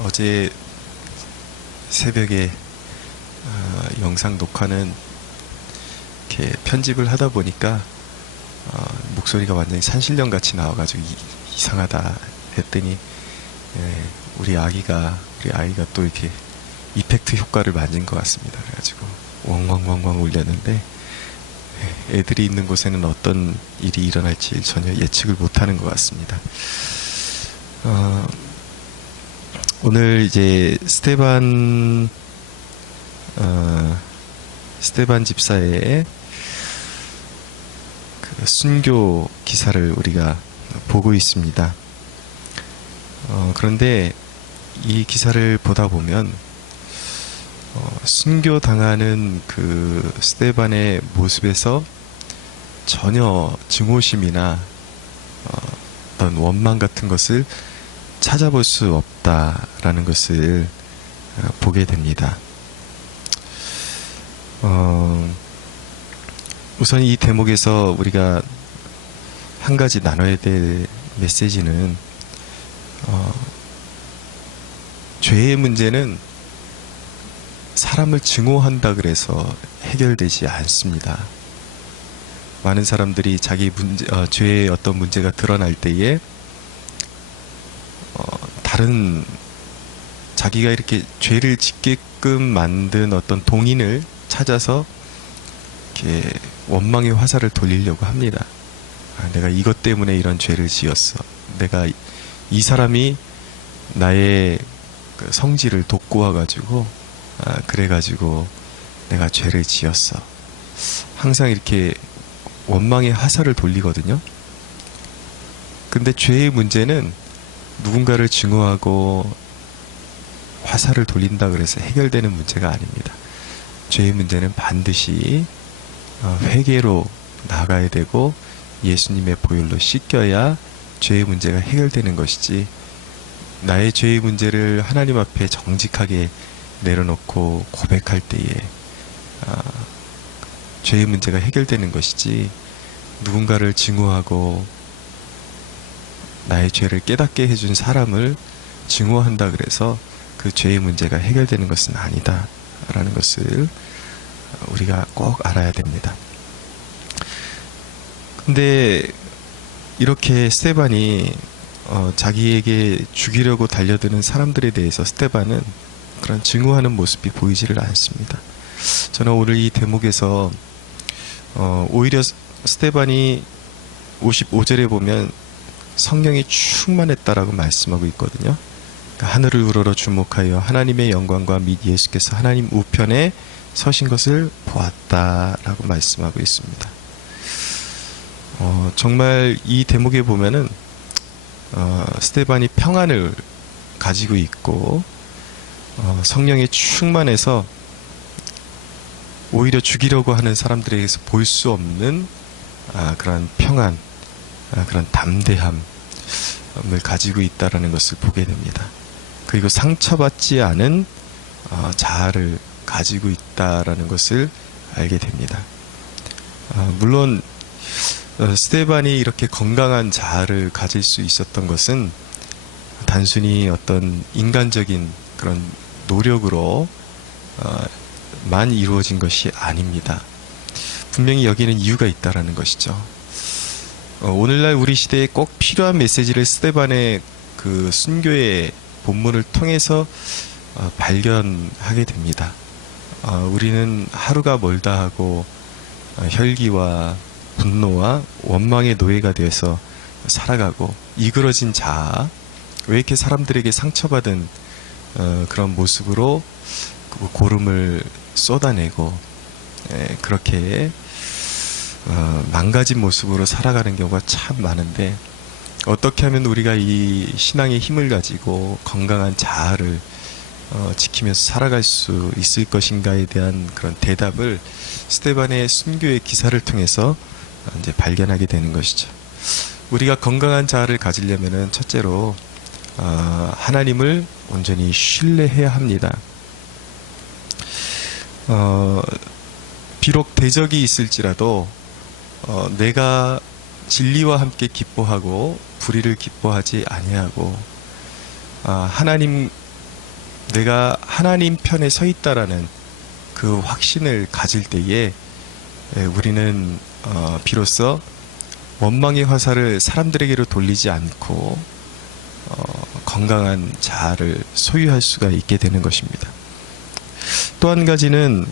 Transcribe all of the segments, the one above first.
어제 새벽에 영상 녹화는 이렇게 편집을 하다 보니까 목소리가 완전히 산신령 같이 나와가지고 이상하다 했더니 우리 아이가 또 이렇게 이펙트 효과를 만진 것 같습니다. 그래가지고 웡왕왕왕 울렸는데 애들이 있는 곳에는 어떤 일이 일어날지 전혀 예측을 못하는 것 같습니다. 오늘 이제 스테반 집사의 그 순교 기사를 우리가 보고 있습니다. 그런데 이 기사를 보다 보면 순교 당하는 그 스테반의 모습에서 전혀 증오심이나 어떤 원망 같은 것을 찾아볼 수 없다라는 것을 보게 됩니다. 우선 이 대목에서 우리가 한 가지 나눠야 될 메시지는 죄의 문제는 사람을 증오한다 그래서 해결되지 않습니다. 많은 사람들이 자기 죄의 어떤 문제가 드러날 때에 다른 자기가 이렇게 죄를 짓게끔 만든 어떤 동인을 찾아서 이렇게 원망의 화살을 돌리려고 합니다. 내가 이것 때문에 이런 죄를 지었어. 내가 이 사람이 나의 그 성질을 돋구어가지고 그래가지고 내가 죄를 지었어. 항상 이렇게 원망의 화살을 돌리거든요. 근데 죄의 문제는 누군가를 증오하고 화살을 돌린다 그래서 해결되는 문제가 아닙니다. 죄의 문제는 반드시 회개로 나가야 되고 예수님의 보혈로 씻겨야 죄의 문제가 해결되는 것이지, 나의 죄의 문제를 하나님 앞에 정직하게 내려놓고 고백할 때에 죄의 문제가 해결되는 것이지, 누군가를 증오하고 나의 죄를 깨닫게 해준 사람을 증오한다 그래서 그 죄의 문제가 해결되는 것은 아니다 라는 것을 우리가 꼭 알아야 됩니다. 근데 이렇게 스테반이 자기에게 죽이려고 달려드는 사람들에 대해서 스테반은 그런 증오하는 모습이 보이지를 않습니다. 저는 오늘 이 대목에서 오히려 스테반이 55절에 보면 성령이 충만했다라고 말씀하고 있거든요. 그러니까 하늘을 우러러 주목하여 하나님의 영광과 및 예수께서 하나님 우편에 서신 것을 보았다라고 말씀하고 있습니다. 정말 이 대목에 보면은 스테반이 평안을 가지고 있고 성령이 충만해서 오히려 죽이려고 하는 사람들에게서 볼 수 없는 그런 평안, 그런 담대함을 가지고 있다라는 것을 보게 됩니다. 그리고 상처받지 않은 자아를 가지고 있다라는 것을 알게 됩니다. 물론 스테반이 이렇게 건강한 자아를 가질 수 있었던 것은 단순히 어떤 인간적인 그런 노력으로 만 이루어진 것이 아닙니다. 분명히 여기는 이유가 있다라는 것이죠. 오늘날 우리 시대에 꼭 필요한 메시지를 스테반의 그 순교의 본문을 통해서 발견하게 됩니다. 우리는 하루가 멀다 하고 혈기와 분노와 원망의 노예가 되어서 살아가고, 이그러진 자아, 왜 이렇게 사람들에게 상처받은 그런 모습으로 고름을 쏟아내고 그렇게 망가진 모습으로 살아가는 경우가 참 많은데, 어떻게 하면 우리가 이 신앙의 힘을 가지고 건강한 자아를 지키면서 살아갈 수 있을 것인가에 대한 그런 대답을 스테반의 순교의 기사를 통해서 이제 발견하게 되는 것이죠. 우리가 건강한 자아를 가지려면은 첫째로 하나님을 온전히 신뢰해야 합니다. 비록 대적이 있을지라도 내가 진리와 함께 기뻐하고 불의를 기뻐하지 아니하고 하나님 내가 하나님 편에 서 있다라는 그 확신을 가질 때에 우리는 비로소 원망의 화살을 사람들에게로 돌리지 않고 건강한 자아를 소유할 수가 있게 되는 것입니다. 또 한 가지는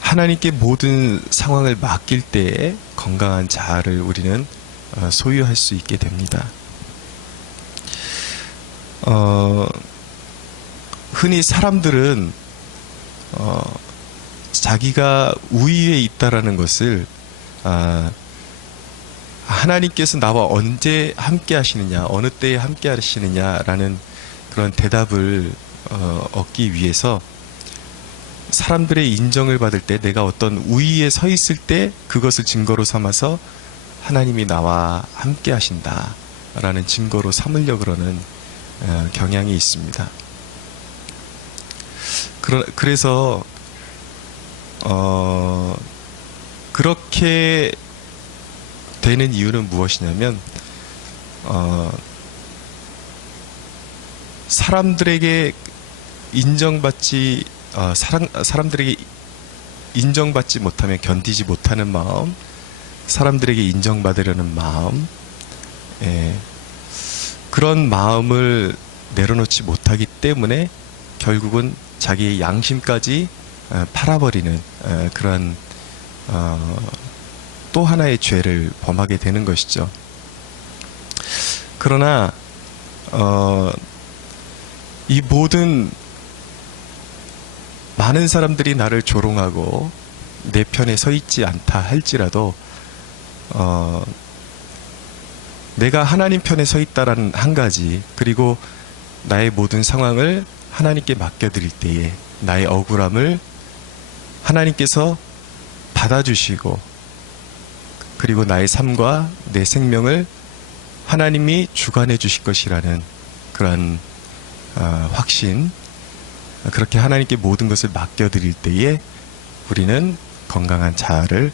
하나님께 모든 상황을 맡길 때에 건강한 자아를 우리는 소유할 수 있게 됩니다. 흔히 사람들은 자기가 우위에 있다라는 것을 하나님께서 나와 언제 함께 하시느냐, 어느 때에 함께 하시느냐라는 그런 대답을 얻기 위해서 사람들의 인정을 받을 때, 내가 어떤 우위에 서 있을 때 그것을 증거로 삼아서 하나님이 나와 함께 하신다라는 증거로 삼으려고 그러는 경향이 있습니다. 그래서 그렇게 되는 이유는 무엇이냐면 사람들에게 사람들에게 인정받지 못하면 견디지 못하는 마음, 사람들에게 인정받으려는 마음, 그런 마음을 내려놓지 못하기 때문에 결국은 자기의 양심까지 팔아버리는 그런 또 하나의 죄를 범하게 되는 것이죠. 그러나 이 모든 많은 사람들이 나를 조롱하고 내 편에 서 있지 않다 할지라도 내가 하나님 편에 서 있다라는 한 가지, 그리고 나의 모든 상황을 하나님께 맡겨드릴 때에 나의 억울함을 하나님께서 받아주시고, 그리고 나의 삶과 내 생명을 하나님이 주관해 주실 것이라는 그런 확신, 그렇게 하나님께 모든 것을 맡겨드릴 때에 우리는 건강한 자아를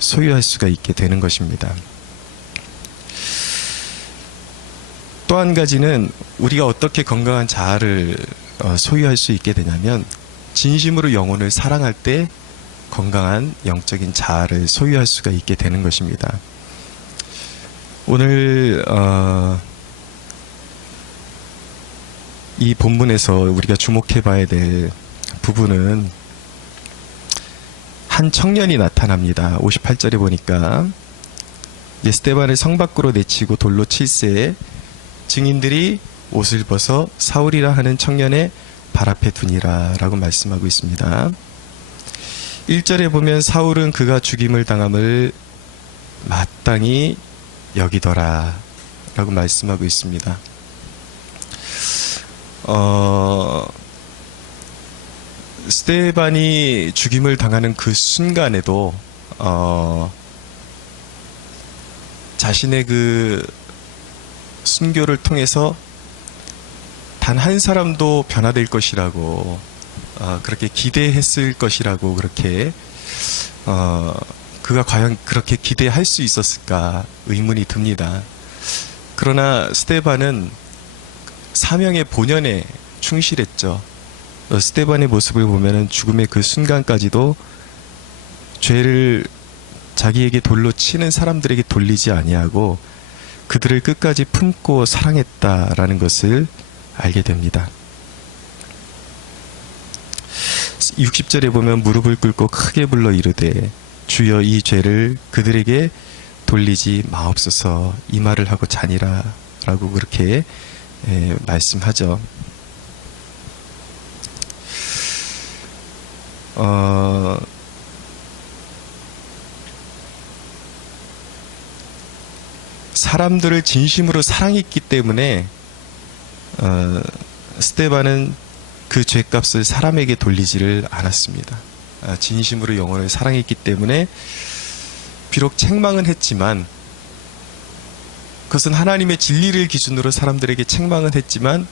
소유할 수가 있게 되는 것입니다. 또 한 가지는 우리가 어떻게 건강한 자아를 소유할 수 있게 되냐면, 진심으로 영혼을 사랑할 때 건강한 영적인 자아를 소유할 수가 있게 되는 것입니다. 오늘 이 본문에서 우리가 주목해 봐야 될 부분은 한 청년이 나타납니다. 58절에 보니까 스데반을 성 밖으로 내치고 돌로 칠세 증인들이 옷을 벗어 사울이라 하는 청년의 발 앞에 두니라 라고 말씀하고 있습니다. 1절에 보면 사울은 그가 죽임을 당함을 마땅히 여기더라 라고 말씀하고 있습니다. 스데반이 죽임을 당하는 그 순간에도 자신의 그 순교를 통해서 단 한 사람도 변화될 것이라고 그렇게 기대했을 것이라고, 그렇게 그가 과연 그렇게 기대할 수 있었을까 의문이 듭니다. 그러나 스데반은 사명의 본연에 충실했죠. 스데반의 모습을 보면은 죽음의 그 순간까지도 죄를 자기에게 돌로 치는 사람들에게 돌리지 아니하고 그들을 끝까지 품고 사랑했다라는 것을 알게 됩니다. 60절에 보면 무릎을 꿇고 크게 불러 이르되 주여 이 죄를 그들에게 돌리지 마옵소서, 이 말을 하고 자니라 라고 그렇게 말씀하죠. 사람들을 진심으로 사랑했기 때문에 스데반은 그 죄값을 사람에게 돌리지를 않았습니다. 진심으로 영혼을 사랑했기 때문에 비록 책망은 했지만, 그것은 하나님의 진리를 기준으로 사람들에게 책망은 했지만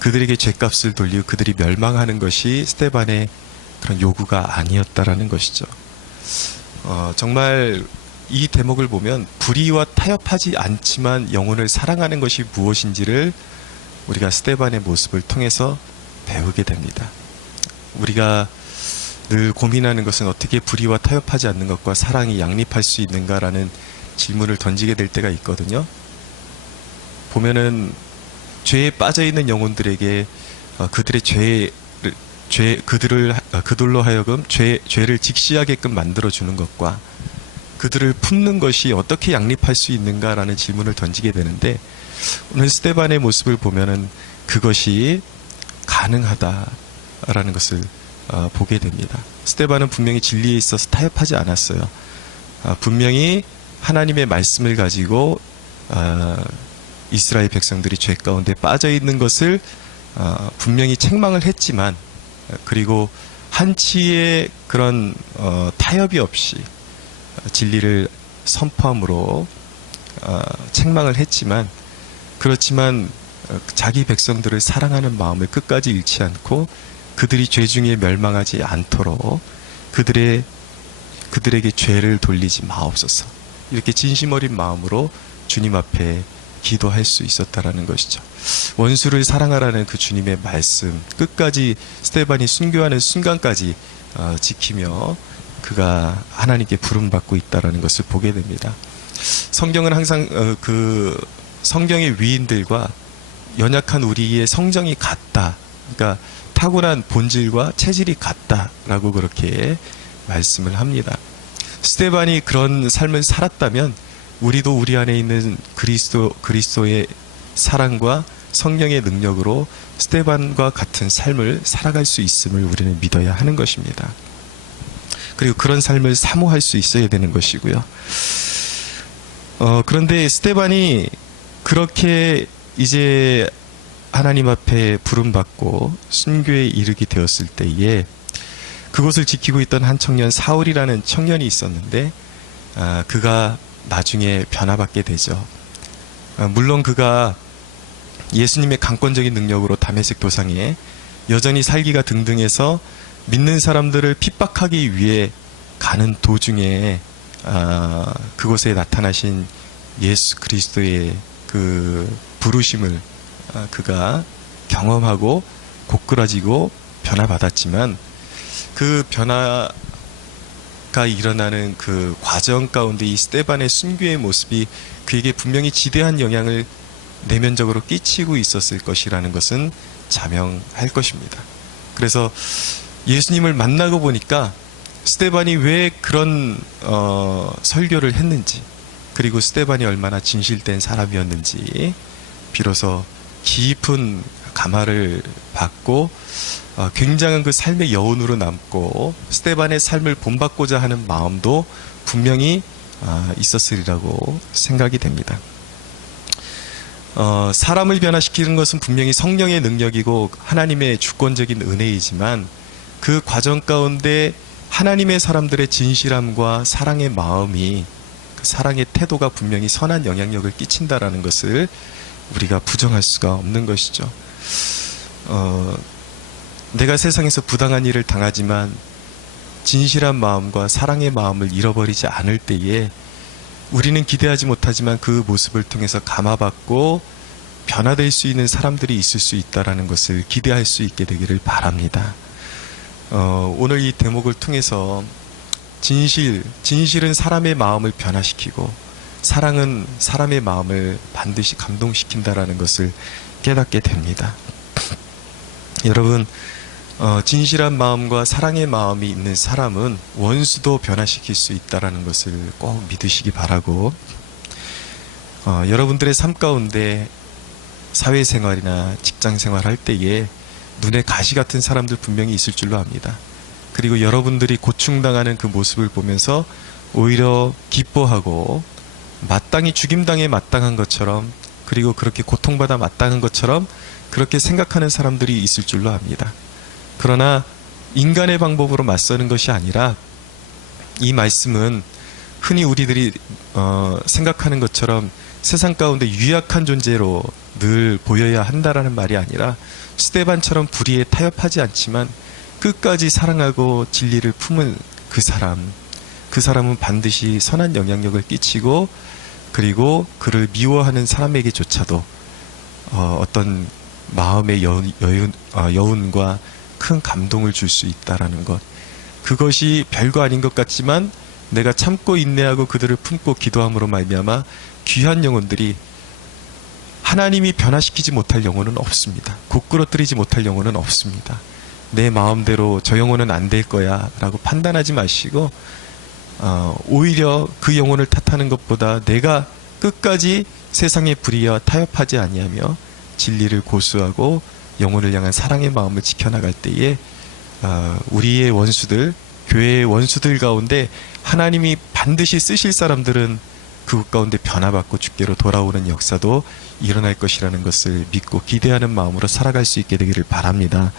그들에게 죄값을 돌리고 그들이 멸망하는 것이 스데반의 그런 요구가 아니었다라는 것이죠. 정말 이 대목을 보면 불의와 타협하지 않지만 영혼을 사랑하는 것이 무엇인지를 우리가 스데반의 모습을 통해서 배우게 됩니다. 우리가 늘 고민하는 것은 어떻게 불의와 타협하지 않는 것과 사랑이 양립할 수 있는가라는 질문을 던지게 될 때가 있거든요. 보면은 죄에 빠져 있는 영혼들에게 그들의 그들로 하여금 죄를 직시하게끔 만들어 주는 것과 그들을 품는 것이 어떻게 양립할 수 있는가라는 질문을 던지게 되는데, 오늘 스데반의 모습을 보면은 그것이 가능하다라는 것을 보게 됩니다. 스데반은 분명히 진리에 있어서 타협하지 않았어요. 분명히 하나님의 말씀을 가지고 이스라엘 백성들이 죄 가운데 빠져 있는 것을 분명히 책망을 했지만, 그리고 한치의 그런 타협이 없이 진리를 선포함으로 책망을 했지만, 그렇지만 자기 백성들을 사랑하는 마음을 끝까지 잃지 않고 그들이 죄 중에 멸망하지 않도록 그들에게 죄를 돌리지 마옵소서, 이렇게 진심 어린 마음으로 주님 앞에 기도할 수 있었다라는 것이죠. 원수를 사랑하라는 그 주님의 말씀 끝까지 스데반이 순교하는 순간까지 지키며 그가 하나님께 부름받고 있다라는 것을 보게 됩니다. 성경은 항상 그 성경의 위인들과 연약한 우리의 성정이 같다, 그러니까 타고난 본질과 체질이 같다라고 그렇게 말씀을 합니다. 스데반이 그런 삶을 살았다면 우리도 우리 안에 있는 그리스도의 사랑과 성령의 능력으로 스데반과 같은 삶을 살아갈 수 있음을 우리는 믿어야 하는 것입니다. 그리고 그런 삶을 사모할 수 있어야 되는 것이고요. 그런데 스데반이 그렇게 이제 하나님 앞에 부름받고 순교에 이르게 되었을 때에 그곳을 지키고 있던 한 청년, 사울이라는 청년이 있었는데 그가 나중에 변화받게 되죠. 물론 그가 예수님의 강권적인 능력으로 다메섹 도상에 여전히 살기가 등등해서 믿는 사람들을 핍박하기 위해 가는 도중에 그곳에 나타나신 예수 그리스도의 그 부르심을 그가 경험하고 고꾸라지고 변화받았지만, 그 변화가 일어나는 그 과정 가운데 이 스데반의 순교의 모습이 그에게 분명히 지대한 영향을 내면적으로 끼치고 있었을 것이라는 것은 자명할 것입니다. 그래서 예수님을 만나고 보니까 스데반이 왜 그런 설교를 했는지, 그리고 스데반이 얼마나 진실된 사람이었는지 비로소 깊은 감화를 받고 굉장한 그 삶의 여운으로 남고 스데반의 삶을 본받고자 하는 마음도 분명히 있었으리라고 생각이 됩니다. 사람을 변화시키는 것은 분명히 성령의 능력이고 하나님의 주권적인 은혜이지만, 그 과정 가운데 하나님의 사람들의 진실함과 사랑의 마음이, 그 사랑의 태도가 분명히 선한 영향력을 끼친다라는 것을 우리가 부정할 수가 없는 것이죠. 내가 세상에서 부당한 일을 당하지만 진실한 마음과 사랑의 마음을 잃어버리지 않을 때에 우리는 기대하지 못하지만 그 모습을 통해서 감화받고 변화될 수 있는 사람들이 있을 수 있다는 것을 기대할 수 있게 되기를 바랍니다. 오늘 이 대목을 통해서 진실은 사람의 마음을 변화시키고 사랑은 사람의 마음을 반드시 감동시킨다라는 것을 깨닫게 됩니다. 여러분, 진실한 마음과 사랑의 마음이 있는 사람은 원수도 변화시킬 수 있다는 것을 꼭 믿으시기 바라고, 여러분들의 삶 가운데 사회생활이나 직장생활 할 때에 눈에 가시 같은 사람들 분명히 있을 줄로 압니다. 그리고 여러분들이 고충당하는 그 모습을 보면서 오히려 기뻐하고 마땅히 죽임당해 마땅한 것처럼, 그리고 그렇게 고통받아 마땅한 것처럼 그렇게 생각하는 사람들이 있을 줄로 압니다. 그러나 인간의 방법으로 맞서는 것이 아니라 이 말씀은 흔히 우리들이 생각하는 것처럼 세상 가운데 유약한 존재로 늘 보여야 한다라는 말이 아니라, 스데반처럼 불의에 타협하지 않지만 끝까지 사랑하고 진리를 품은 그 사람은 반드시 선한 영향력을 끼치고, 그리고 그를 미워하는 사람에게조차도 어떤 마음의 여운과 큰 감동을 줄 수 있다라는 것. 그것이 별거 아닌 것 같지만 내가 참고 인내하고 그들을 품고 기도함으로 말미암아 귀한 영혼들이, 하나님이 변화시키지 못할 영혼은 없습니다. 곧그러뜨리지 못할 영혼은 없습니다. 내 마음대로 저 영혼은 안 될 거야 라고 판단하지 마시고, 오히려 그 영혼을 탓하는 것보다 내가 끝까지 세상의 불의와 타협하지 아니하며 진리를 고수하고 영혼을 향한 사랑의 마음을 지켜나갈 때에 우리의 원수들, 교회의 원수들 가운데 하나님이 반드시 쓰실 사람들은 그것 가운데 변화받고 주께로 돌아오는 역사도 일어날 것이라는 것을 믿고 기대하는 마음으로 살아갈 수 있게 되기를 바랍니다.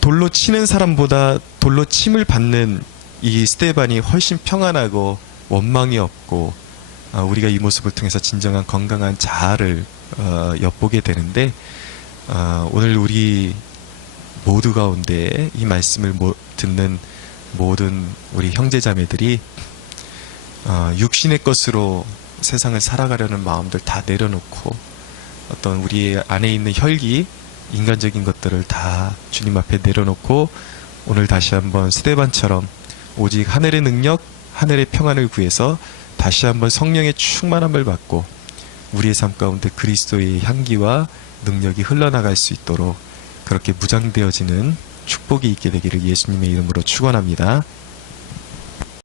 돌로 치는 사람보다 돌로 침을 받는 이 스데반이 훨씬 평안하고 원망이 없고, 우리가 이 모습을 통해서 진정한 건강한 자아를 엿보게 되는데, 오늘 우리 모두 가운데 이 말씀을 듣는 모든 우리 형제자매들이 육신의 것으로 세상을 살아가려는 마음들 다 내려놓고, 어떤 우리 안에 있는 혈기, 인간적인 것들을 다 주님 앞에 내려놓고, 오늘 다시 한번 스데반처럼 오직 하늘의 능력, 하늘의 평안을 구해서 다시 한번 성령의 충만함을 받고 우리의 삶 가운데 그리스도의 향기와 능력이 흘러나갈 수 있도록 그렇게 무장되어지는 축복이 있게 되기를 예수님의 이름으로 축원합니다.